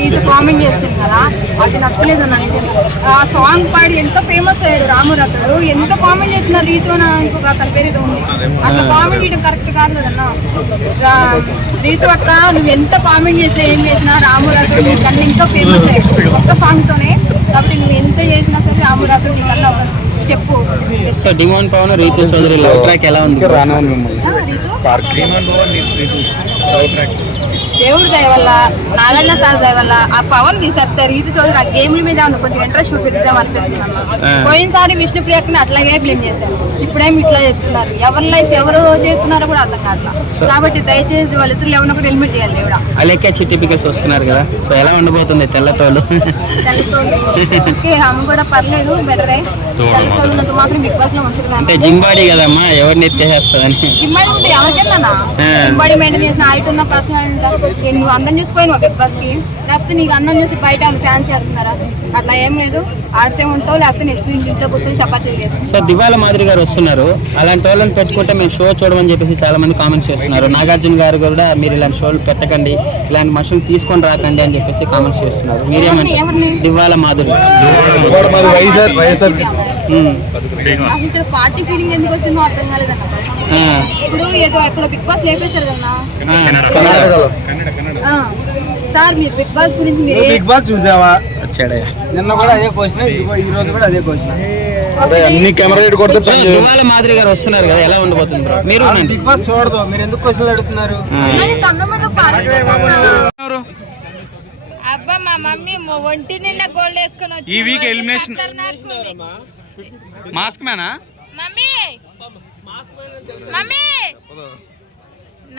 Ritu comment చేస్తుంది కదా, అది నచ్చలేదు అన్న. ఆ సాంగ్ పాడి ఎంత ఫేమస్ అయ్యాడు రామురతుడు, ఎంత కామెంట్ చేస్తున్నారు రీతు అని ఇంకొక అతని పేరు ఏదో ఉంది, అట్లా కామెంట్ చేయడం కరెక్ట్ కాదు కదన్నా. రీతు అక్క నువ్వు ఎంత కామెంట్ చేసినా ఏం చేసినా రామురతుడు నీకన్నా ఇంకా ఫేమస్ అయ్యాడు ఒక్క సాంగ్ తోనే. కాబట్టి నువ్వు ఎంత చేసినా సరే రామురతుడు నీకన్నా ఒక step. Demon Pawan Rithu Chowdary love track ఎలా ఉంది? దేవుడి దయ వల్ల, నాగన్న సార్ దయ వల్ల ఆ పవన్ తీసేస్తే రీతు చౌదరి ఆ గేమ్ల మీద కొంచెం ఇంట్రెస్ట్ చూపిద్దాం అనిపిస్తుంది. పోయినసారి విష్ణుప్రియని అట్లాగే బ్లేమ్ చేశారు, ఇప్పుడేమి ఇట్లా చేస్తున్నారు. ఎవరి లైఫ్ ఎవరు చేస్తున్నారో కూడా అర్థం కావట్లేదు. కాబట్టి దయచేసి వాళ్ళిద్దరు ఎవరినో కూడా హెల్మెట్ చేయాలి దేవుడా. అలాగే చిట్టిపికల్స్ వస్తున్నారు కదా, సో ఎలా ఉండబోతుంది తెల్లతోలు? ఓకే ఆమె కూడా పర్లేదు, బెటరే. తెల్లతోలునంత మాత్రం బిగ్ బాస్ లో ఉంచుకున్నాను. అంటే జిమ్ బాడీ కదమ్మా, ఎవరిని ఎత్తేసేస్తుందని. జిమ్ బాడీ ఉంటే ఎవరికెళ్ళా జిమ్ బాడీ మెయింటైన్ చేసిన హైట్ ఉన్న పర్సనల్ ఉంటారు. నువ్వు అందం చూసిపోయినావు బిగ్ బాస్ కి, లేకపోతే నీకు అందం చూసి బయట ఫ్యాన్స్ చేస్తున్నారా? అట్లా ఏం లేదు, ఆడితే ఉంటావు, లేకపోతే నెక్స్ట్ వీక్ ఇంట్లో కూర్చొని చపాతీలు చేస్తాం. సో దివాల మాదిరి గారు వస్తున్నారు, అలాంటి వాళ్ళని పెట్టుకుంటే మేము షో చూడమని చెప్పేసి చాలా మంది కామెంట్స్ చేస్తున్నారు. నాగార్జున గారు కూడా మీరు ఇలాంటి షోలు పెట్టకండి, ఇలాంటి మనుషులు తీసుకొని రాకండి అని చెప్పేసి కామెంట్స్ చేస్తున్నారు. మీరేమంటే దివాల మాధురి ఇక్కడ పార్టీ ఫీలింగ్ ఎందుకు వచ్చిందో అర్థం కాలేదన్న. ఇప్పుడు ఏదో ఎక్కడో బిగ్ బాస్ లేపేశారు కదా సార్, మీరు బిగ్ బాస్ గురించి మీరు బిగ్ బాస్ చూసావా? వచ్చాడే నిన్న కూడా అదే క్వశ్చన్, ఈ రోజు కూడా అదే క్వశ్చన్. దివాల మాదిరి గారు వస్తున్నారు కదా, ఎలా ఉండబోతుంది? మీరు బిగ్ బాస్ చూడదు, మీరు ఎందుకు క్వశ్చన్ అడుగుతున్నారు? అబ్బా మా మమ్మీ ఒంటి నిండా గోల్డ్ వేసుకొని వచ్చి ఈ వీక్ ఎలిమినేషన్ మాస్క్ మ్యానా? మమ్మీ మమ్మీ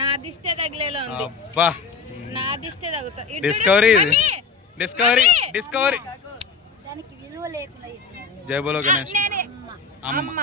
నా దిష్టే తగిలేలో ఉంది. అబ్బా నా దిష్టే తగుతా. డిస్కవరీ డిస్కవరీ డిస్కవరీ దానికి విలువ లేకుండా జై బోలో గణేష్ అమ్మ